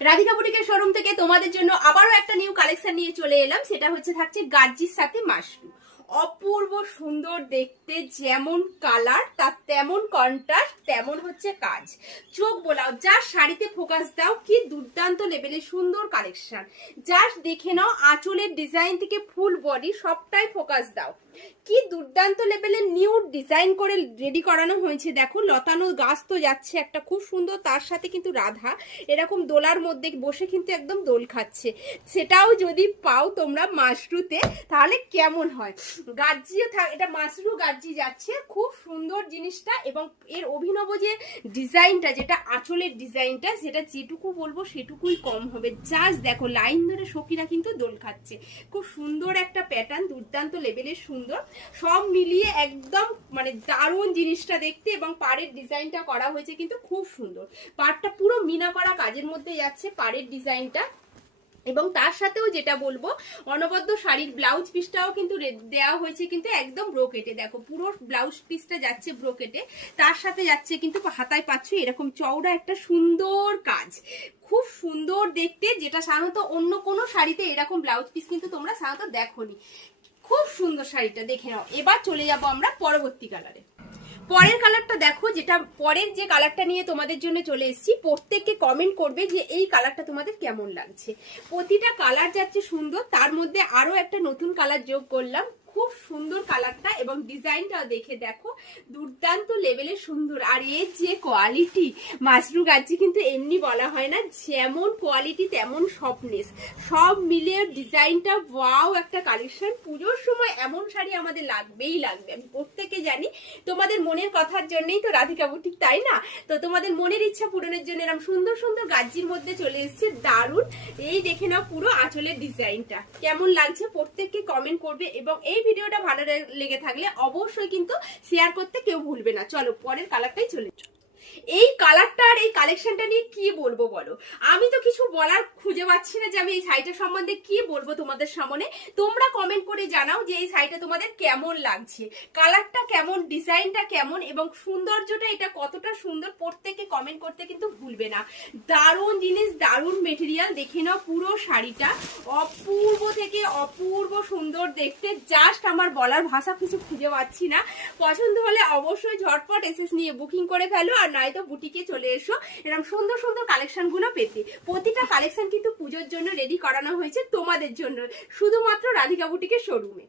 Radhika বুটিকের showroom থেকে তোমাদের জন্য আবারও একটা নিউ কালেকশন নিয়ে চলে এলাম। সেটা থাকছে গার্জির সাথে মাশরুম। অপূর্ব সুন্দর দেখতে, যেমন কালার তার তেমন কন্ট্রাস্ট, তেমন কাজ। চোখ বোলাও, যা শাড়িতে ফোকাস দাও, কি দুর্দান্ত লেভেলের সুন্দর কালেকশন। জাস্ট দেখে নাও, আঁচলের ডিজাইন থেকে ফুল বডি সবটাই ফোকাস দাও। কি দুর্দান্ত লেভেলের নিউ ডিজাইন করে রেডি করানো হয়েছে। দেখো, লতানো গাছ তো যাচ্ছে একটা খুব সুন্দর, তার সাথে কিন্তু রাধা এরকম দোলার মধ্যে বসে কিন্তু একদম দোল খাচ্ছে। সেটাও যদি পাও তোমরা মাশরুতে, তাহলে কেমন হয়। গার্জিও এটা মাশরু গার্জি যাচ্ছে, খুব সুন্দর জিনিসটা। এবং এর অভিনব যে ডিজাইনটা, যেটা আঁচলের ডিজাইনটা, সেটা যেটুকু বলবো সেটুকুই কম হবে। জাস্ট দেখো, লাইন ধরে সখীরা কিন্তু দোল খাচ্ছে। খুব সুন্দর একটা প্যাটার্ন, দুর্দান্ত লেভেলের সুন্দর, সব মিলিয়ে একদম দারুণ জিনিসটা দেখতে। এবং পাড়ের ডিজাইনটা করা হয়েছে কিন্তু খুব সুন্দর। পাড়টা পুরো মিনা করা কাজের মধ্যে যাচ্ছে পাড়ের ডিজাইনটা। এবং তার সাথেও যেটা বলবো, অনবদ্য শাড়ির ব্লাউজ পিসটাও কিন্তু দেওয়া হয়েছে কিন্তু একদম ব্রোকেটে। দেখো, পুরো ব্লাউজ পিসটা যাচ্ছে ব্রোকেটে, তার সাথে যাচ্ছে কিন্তু হাতায় পাচ্ছ এরকম চওড়া একটা সুন্দর কাজ। খুব সুন্দর দেখতে, যেটা সাধারণত অন্য কোনো শাড়িতে এরকম ব্লাউজ পিস কিন্তু তোমরা সাধারণত দেখোনি। খুব সুন্দর শাড়িটা দেখে নাও। এবার চলে যাব আমরা পরবর্তী কালারে। পরের কালারটা দেখো, যেটা পরের যে কালারটা নিয়ে তোমাদের জন্য চলে এসেছি। প্রত্যেককে কমেন্ট করবে যে এই কালারটা তোমাদের কেমন লাগছে। প্রতিটা কালার যাচ্ছে সুন্দর, তার মধ্যে আরো একটা নতুন কালার যোগ করলাম। খুব সুন্দর কালারটা, এবং ডিজাইনটা দেখে দেখো, দুর্দান্ত লেভেলের সুন্দর। আর এর যে কোয়ালিটি, মাশরু গার্জি কিন্তু এমনি বলা হয় না, যেমন কোয়ালিটি তেমন সফটনেস, সব মিলিয়ে ডিজাইনটা ওয়াও একটা কালেকশন। পুজোর সময় এমন শাড়ি আমাদের লাগবেই লাগবে। আমি প্রত্যেকে জানি তোমাদের মনের কথার জন্যই তো রাধিকা বুটিক, তাই না? তো তোমাদের মনের ইচ্ছা পূরণের জন্য এরকম সুন্দর সুন্দর গার্জির মধ্যে চলে এসেছে। দারুণ। এই দেখে নাও পুরো আঁচলের ডিজাইনটা কেমন লাগছে, প্রত্যেককে কমেন্ট করবে। এবং এই ভিডিওটা ভালো লেগে থাকলে অবশ্যই কিন্তু শেয়ার করতে কেউ ভুলবে না। চলো পরের কালারটাই চলে যাও। এই কালারটা আর এই কালেকশনটা নিয়ে কি বলবো বলো? আমি তো কিছু বলার খুঁজে পাচ্ছি না যে আমি এই শাড়িটা সম্বন্ধে কি বলবো তোমাদের সামনে। তোমরা কমেন্ট করে জানাও যে এই শাড়িটা তোমাদের কেমন লাগছে, কালারটা কেমন, ডিজাইনটা কেমন, এবং সৌন্দর্যটা এটা কতটা সুন্দর। প্রত্যেকে কমেন্ট করতে কিন্তু ভুলবে না। দারুণ জিনিস, দারুণ মেটেরিয়াল। দেখে নাও পুরো শাড়িটা, অপূর্ব থেকে অপূর্ব সুন্দর দেখতে। জাস্ট আমার বলার ভাষা কিছু খুঁজে পাচ্ছি না। পছন্দ হলে অবশ্যই ঝটপট এসএস নিয়ে বুকিং করে ফেলো, আর নয়তো বুটিকে চলে এসো এরকম সুন্দর সুন্দর কালেকশন গুলো পেতে। প্রতিটা কালেকশন কিন্তু পুজোর জন্য রেডি করানো হয়েছে তোমাদের জন্য, শুধুমাত্র রাধিকা বুটিকের শোরুমে।